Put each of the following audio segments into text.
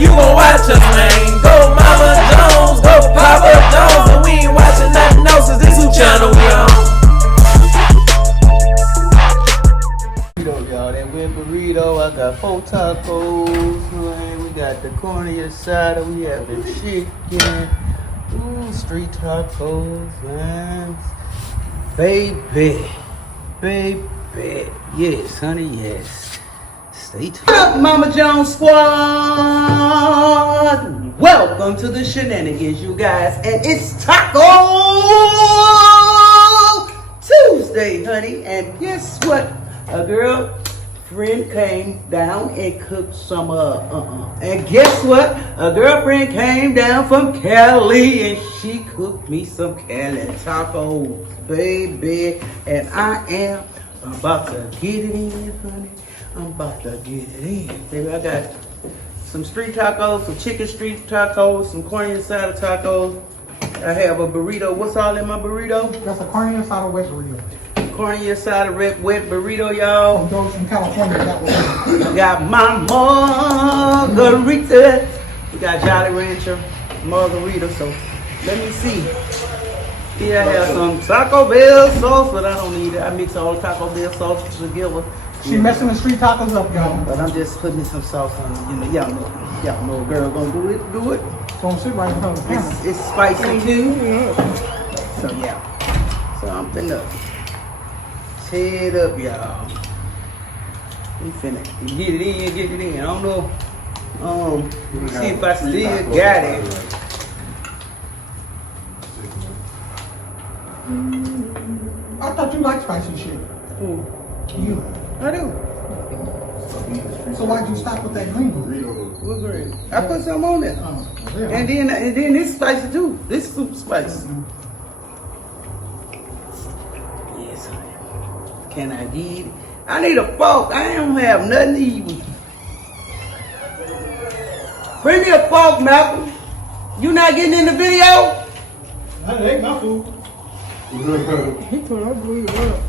you gon' watch us, man. Go Mama Jones, go Papa Jones, and we ain't watching nothing else, cause this who channel we on. Y'all, that wet burrito. I got 4 tacos, man. We got the corny asada. We have the chicken. Ooh, street tacos, man. Baby. Yes, honey, yes. Stay tuned. What up, Mama Jones Squad? Welcome to the shenanigans, you guys. And it's Taco Tuesday, honey. And guess what? A girlfriend came down and cooked some And guess what? A girlfriend came down from Cali and she cooked me some Cali tacos, baby. And I am about to get it in, honey. I'm about to get it in. Baby, I got some street tacos, some chicken street tacos, some corn asada tacos. I have a burrito. What's all in my burrito? That's a corn asada wet burrito. Corny asada wet burrito, y'all. From those from California, that was. We got my margarita. We got Jolly Rancher margarita. So let me see. Here I have some Taco Bell sauce, but I don't need it. I mix all the Taco Bell sauces together. She messing the street tacos up, y'all. But I'm just putting some sauce on it. You know, y'all know a girl gonna do it. Don't sit right in front of the camera. It's spicy too. So yeah. So I'm finna head up, y'all. We finna get it in. I don't know. See if I still got it. I thought you liked spicy shit. Who? You. I do. So why'd you stop with that green burrito? What green? I put some on there. Yeah. And then this spicy too. This super spicy. Yes, honey. Can I get it? I need a fork. I don't have nothing to eat with. Bring me a fork, Malcolm. You not getting in the video? That ain't my food. He put our burrito up.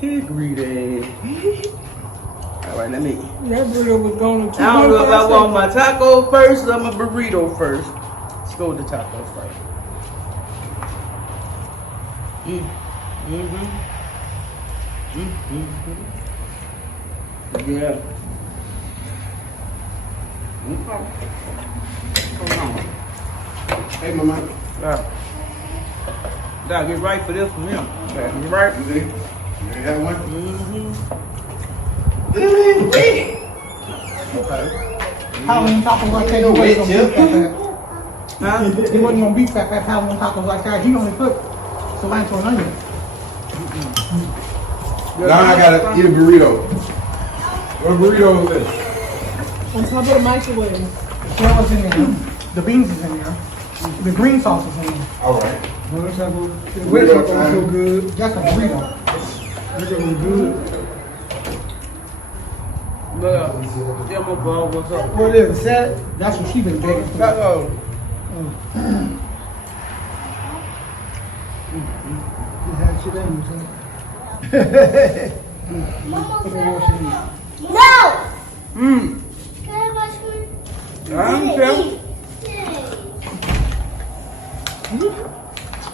He greedy. All right, let me. That burrito was going to I don't know if I want my taco first or my burrito first. Let's go with the taco first. Yeah. Hey, mama. Gotta get right for this from him. Get right for this. You have one? Okay. Halloween tacos like that, he wasn't gonna beef that. Huh? He wasn't gonna beef that Halloween tacos like that. He only put cilantro and onion. Now I gotta eat a burrito. What burrito is this? On top of the microwave. The flour's in there. The beans is in there. The green sauce is in there. All right. The wet taco is so good. That's a burrito. That's really good. Jimbo Ball, what's up? What is that? That's what she been begging for. Taco. You had shit in you, son. No! Mmm. Can I have ice cream? I'm telling.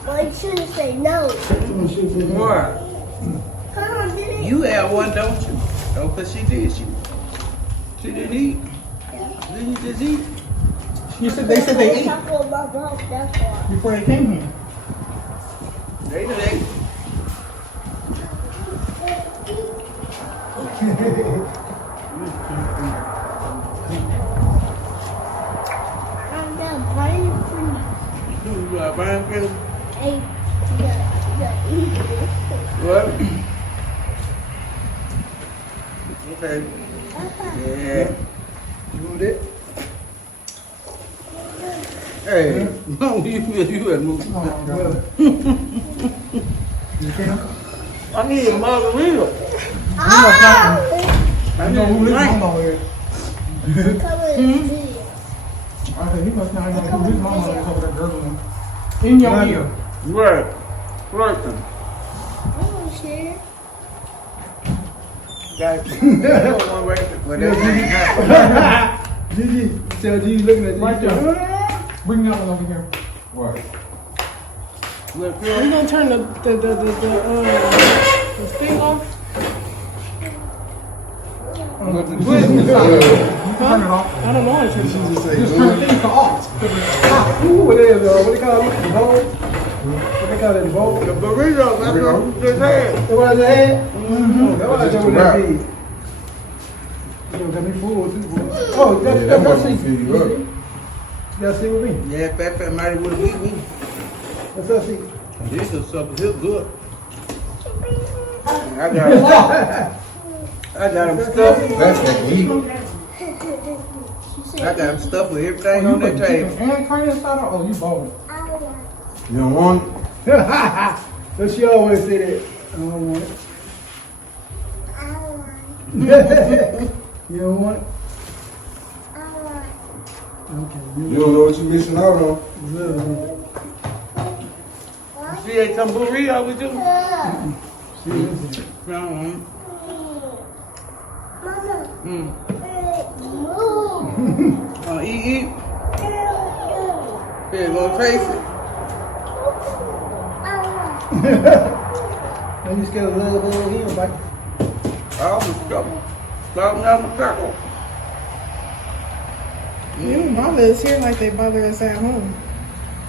Well, you shouldn't say no. What? Come on, did it? You have one, don't you? Oh, cause she did. She didn't eat. Didn't you just eat? They said they ate Taco about mouth, that's why. before they came here. They did. I'm done buying food. You got buying food? Hey, you gotta eat this. What? Okay. Yeah. You want it? Hey, no, you had moved. I need a margarita. Ah! I know who this mama is. Come in, I said, he must not know who his mama is over there gurgling. In your ear. Right. Right then. I don't share. Guys, one right. Gigi, tell Gigi looking at you. Right there. Bring that one over here. What? We're gonna turn the thing off. Turn it off. I don't know how to turn it off. Just turn the thing to off. Ooh, what is what they call it? The bowl? What they call it? The bowl? The burritos. That's what you just had. That's what I just had? Mm-hmm. That's what I just had. You got me full too. Oh, that's see. Y'all see with me? Yeah, Fat mighty would have beat me. What's up, see? This is something real good. I got him stuffed. That's that heat. I got him stuffed with everything on that table. And carne asada? Oh, you ballin'. You don't want it? But she always say that. I don't want it. You don't want it? Okay. You don't know what you're missing out on. She ate some burrito with you? Eat. Here, gonna taste it. Are you scared of the little boy here, Mike? I was starting out the taco. They don't bother us here like they bother us at home.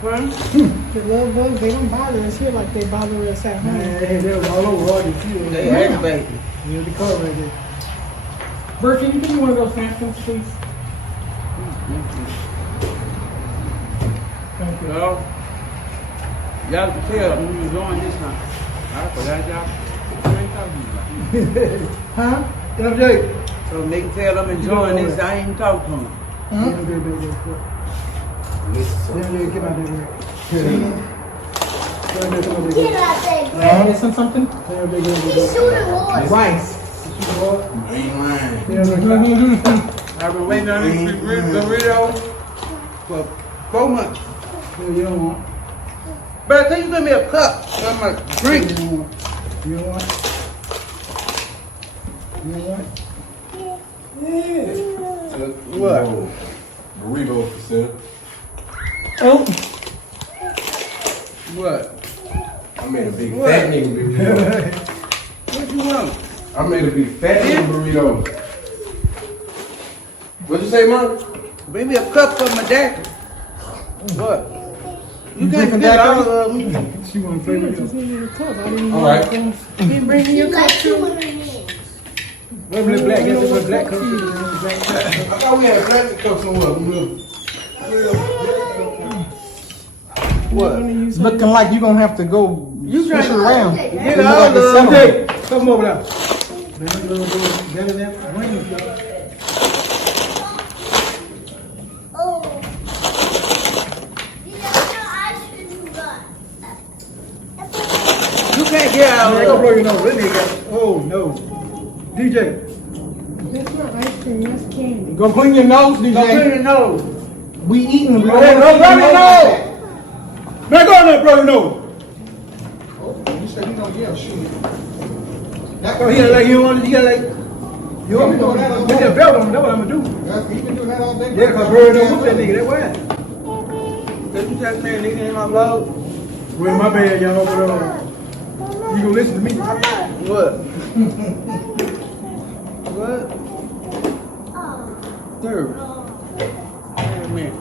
The love bugs, they don't bother us here like they bother us at home. Hey, they're all over all the field. They aggravated. Yeah, the car right there. Bert, can you give me one of those napkins, please? Thank you. Well, y'all can tell when you're going this time. I forgot y'all. What ain't talking about? Huh? MJ. So they can tell I'm enjoying this. I ain't even talk to them. Huh? Yeah, get out there. Get out there, Missing something? He's shooting horse. Rice. Ain't lying. I've been waiting on this burrito for 4 months. You don't want. But I think you give me a cup. I'm like, drink. You don't want. You don't want. You don't want. What? Burrito for sale. Oh. What? I made a big fat nigga burrito. What you want? I made a big fat nigga burrito. What'd you say, Mom? Bring me a cup for my dad. What? You can't get all of them. She want to play with you. All right. You bringing your You cup got too? 2 in your hands. What black? Get the black cup. I thought we had plastic cups somewhere. What? Looking like you gonna have to go You switch trying around. Get Look all like the of them. center. Come over there. Better than wings. Oh. You got your ice cream you got. You can't get all Go of blow your nose. Let me go. Oh no. DJ. That's not ice cream, that's candy. Go clean your nose, DJ. Go clean your nose. We eating. We Go blow your nose. Man, go in there, blow your nose. You said you don't yell, shoot. Go here, like you want to, you want me to put that belt on, that's what I'm going to do. You been doing that all day? Yeah, because bird don't whoop that nigga, that's why. Cause you just made a nigga in my load. Well, my bad, y'all, over there. You gonna listen to me? What? What? Dude. Wait a minute.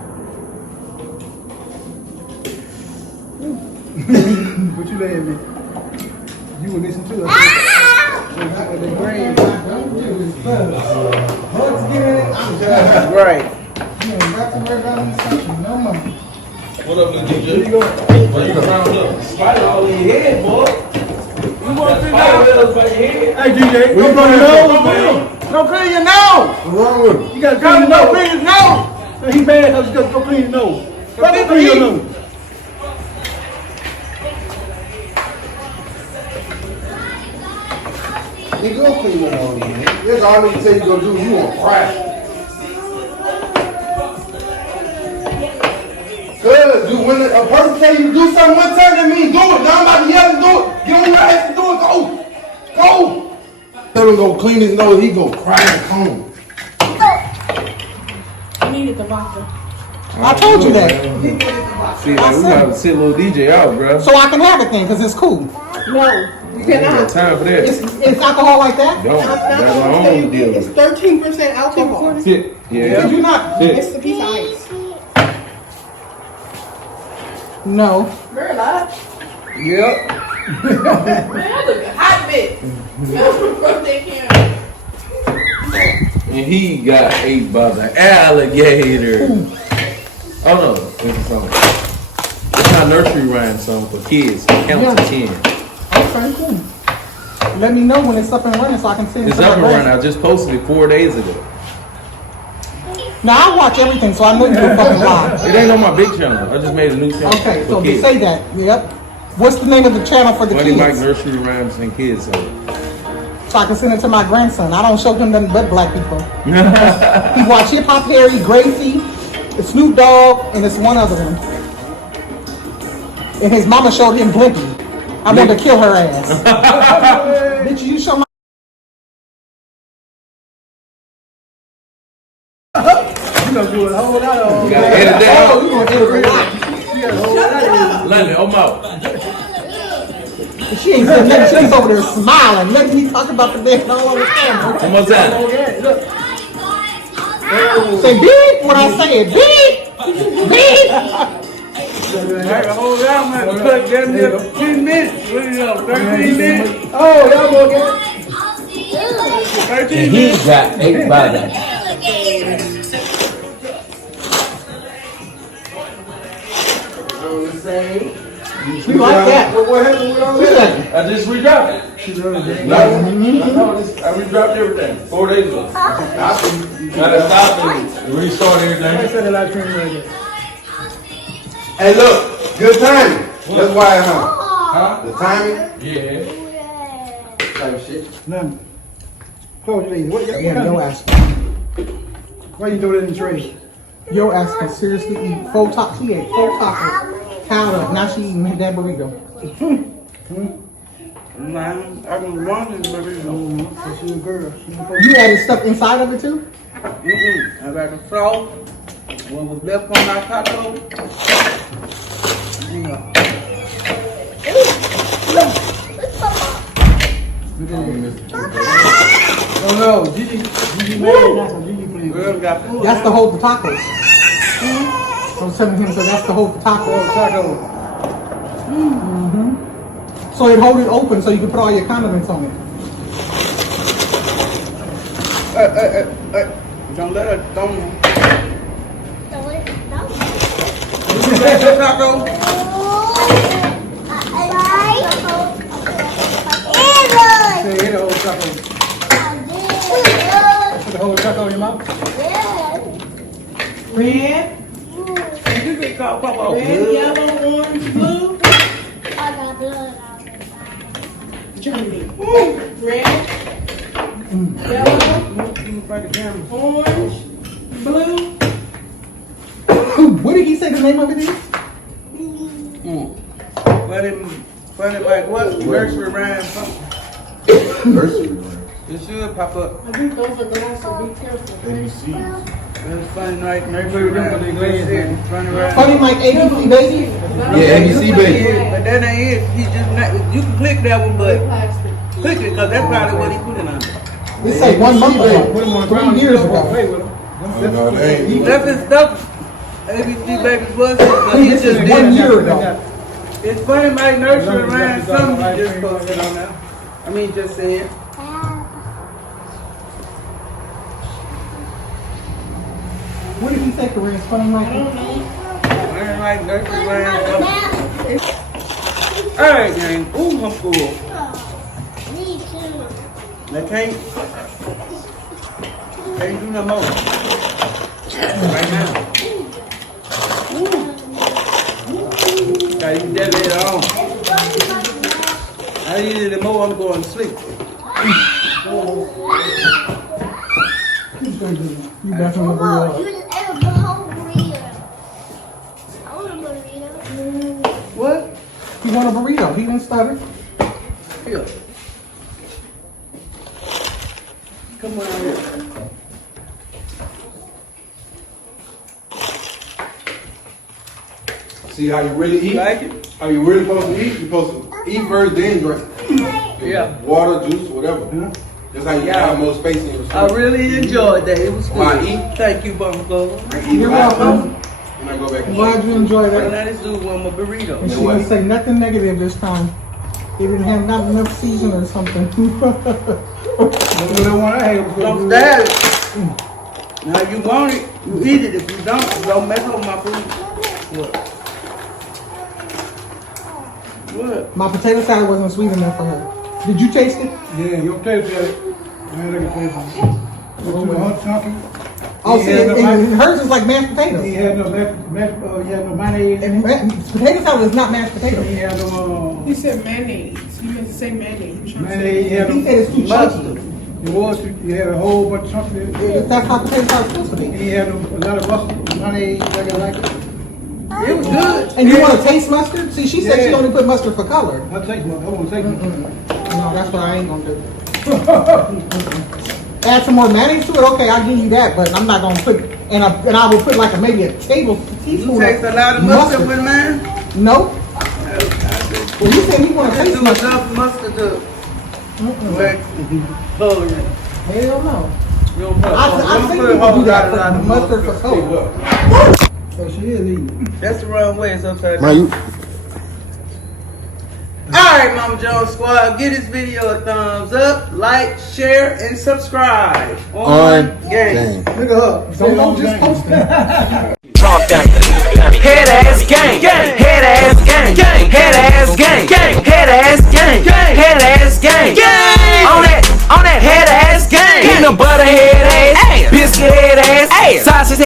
What you laughing at? You will listen to us. The green. Hugs get in it. Right. You ain't got to worry about anything, no money. What up, little Here DJ? you go. Where you round up? Spider all in your head, boy. You want to Spider webs by your head. Hey, DJ, go blow your nose, man. Go clean your nose. What's wrong with him? You gotta Go clean your nose. clean your nose. He bad because you gotta go clean your nose. Go clean your nose. Nigga, go clean your nose, man. That's all I need to tell you go do. You want crack. Good, dude. When a person tell you to do something one time, that means do it. Now I'm about to yell and do it. Get on your ass and do it. Go. Go. Tell him go clean his nose. He go cry at home. doctor. I told you that. See, like, we gotta sit little DJ out, bro. So I can have it then, because it's cool. No, you We got cannot. time for that. It's alcohol like that? Don't. That's my own deal. It's 13% alcohol. Sit. Yeah. Did you not? Sit. It's a piece of ice. No. Very loud. Yep. Man, I look a hot bitch. Birthday camera. And he got ate by the alligator. Oh no, it's a song. It's my nursery rhyme song for kids. Count to 10. Okay, cool. Let me know when it's up and running so I can send it It's to up and my running. grandson. I just posted it 4 days ago. Now I watch everything, so I know you're fucking live. It ain't on my big channel. I just made a new channel Okay, for so kids. say that. Yep. What's the name of the channel for the Money Mike kids? Nursery Rhymes and Kids. So I can send it to my grandson. I don't show him nothing but black people. He watch Hip Hop Harry, Gracie, Snoop Dogg, and it's one other one. And his mama showed him Blimpy. I wanted to kill her ass. Bitch, you show my... You gonna do a whole lot of. You gotta edit that Oh, out. you gonna do it a lot. You got a whole lot of. London, I'm out. She ain't saying nothing. She's over there smiling, letting me talk about the bed all over the camera. One more time. Okay, look. Say beep when I say it. Beep! Beep! Like a whole lot, man. Cut damn near 10 minutes. What is it, 13 minutes? Oh, y'all gonna get 13 minutes. got ate by the We like that. What happened with all that? I just redropped it. I redropped everything 4 days ago. I stopped and restart everything. said a lot of training right there. Hey, look, good timing. That's why, huh? The timing. Yeah. Type shit. None. Close your legs. What Yeah, yo ass. Why you throw that in the trash? Yo ass can seriously eat 4 tacos. She ate 4 tacos. Count up. Now she eating that burrito. Man, I was wondering, but she's a girl. You added stuff inside of it too? I got the sauce. What was left on my taco? Yeah. Oh no, Gigi made it. That's what Gigi please. Girl got food. That's the whole tacos. I was telling him, so that's the whole tacos. taco. So it hold it open so you can put all your condiments on it. Don't let her, don't. Say, hit the whole taco. Put the whole taco in your mouth. Red, You can call Papa. red, yellow, orange, blue. I got blood out. Red, yellow, You can find the camera. orange, blue. What did he say the name of it is? Funny like what? Nursery rhyme something. Nursery rhyme. It should pop up. I think those are glasses. Be careful. It's funny like nursery rhyme. Funny rhyme. Funny Mike ABC baby. Yeah, ABC baby. But that ain't it. He just not, you can click that one, but Plastic. click it because that's probably what he put it on. They say 1 month ago, 3 years ago. No, they ain't. He left his stuff. ABC baby was but he This just is 1 didn't. year ago. It's funny like nursery rhyme. Something he just posted on there. I mean, just said. What did he say, Corinne? Funny Mike. Learn like nursery rhyme. All right, gang. Ooh, I'm full. Me too. I can't do no more. Right now. Gotta eat that later on. I eat it more, I'm going to sleep. You definitely will. Oh, you just ate a whole burrito. I want a burrito. What? He want a burrito. He didn't stutter. Here. Come on out here. See how you really eat? Like it? How you really supposed to eat? You're supposed to eat first, then drink. Yeah. Water, juice, whatever. That's how you have more space in your I stomach. really enjoyed that. It was good. Why eat? Thank you, Bunko. You're welcome. And I go back and Glad you enjoyed Well, it. now this dude want my burrito. And she didn't say nothing negative this time. They didn't have not enough season or something. Don't stab it. Now you want it, you eat it. If you don't mess up my food. What? My potato salad wasn't sweet enough for her. Did you taste it? Yeah, your potato salad. Man, look at that. Chunky. Oh, see, hers is like mashed He potatoes. had no mayonnaise. And potato salad is not mashed potatoes. He had no He said mayonnaise. He meant to say mayonnaise. He trying to say- mayonnaise. He had He no said it's too chunky. You had a whole bunch of chunky. That's how potato salad is supposed to be. He had a lot of mustard, mayonnaise, like I like it. It was good. And you want to taste mustard? See, she said she Yeah. only put mustard for color. I'll take one. I want to take one. No, that's what I ain't gonna do. Add some more mayonnaise to it. Okay, I'll give you that, but I'm not gonna put. And I will put like maybe a teaspoon. You taste a lot of mustard with mine? Nope. Well, you said you want to I taste do mustard. enough mustard to like coloring. Hell no. You don't put I think people do that for mustard for color. So she is eating. That's the wrong way. It's upside Man, down. Alright, Mama Jones Squad, give this video a thumbs up, like, share, and subscribe on Game. Look at her. Don't just post that. Head ass gang, head ass gang, head ass gang, head ass gang, head ass gang, on that head ass gang, peanut butter head ass, biscuit head ass, sausage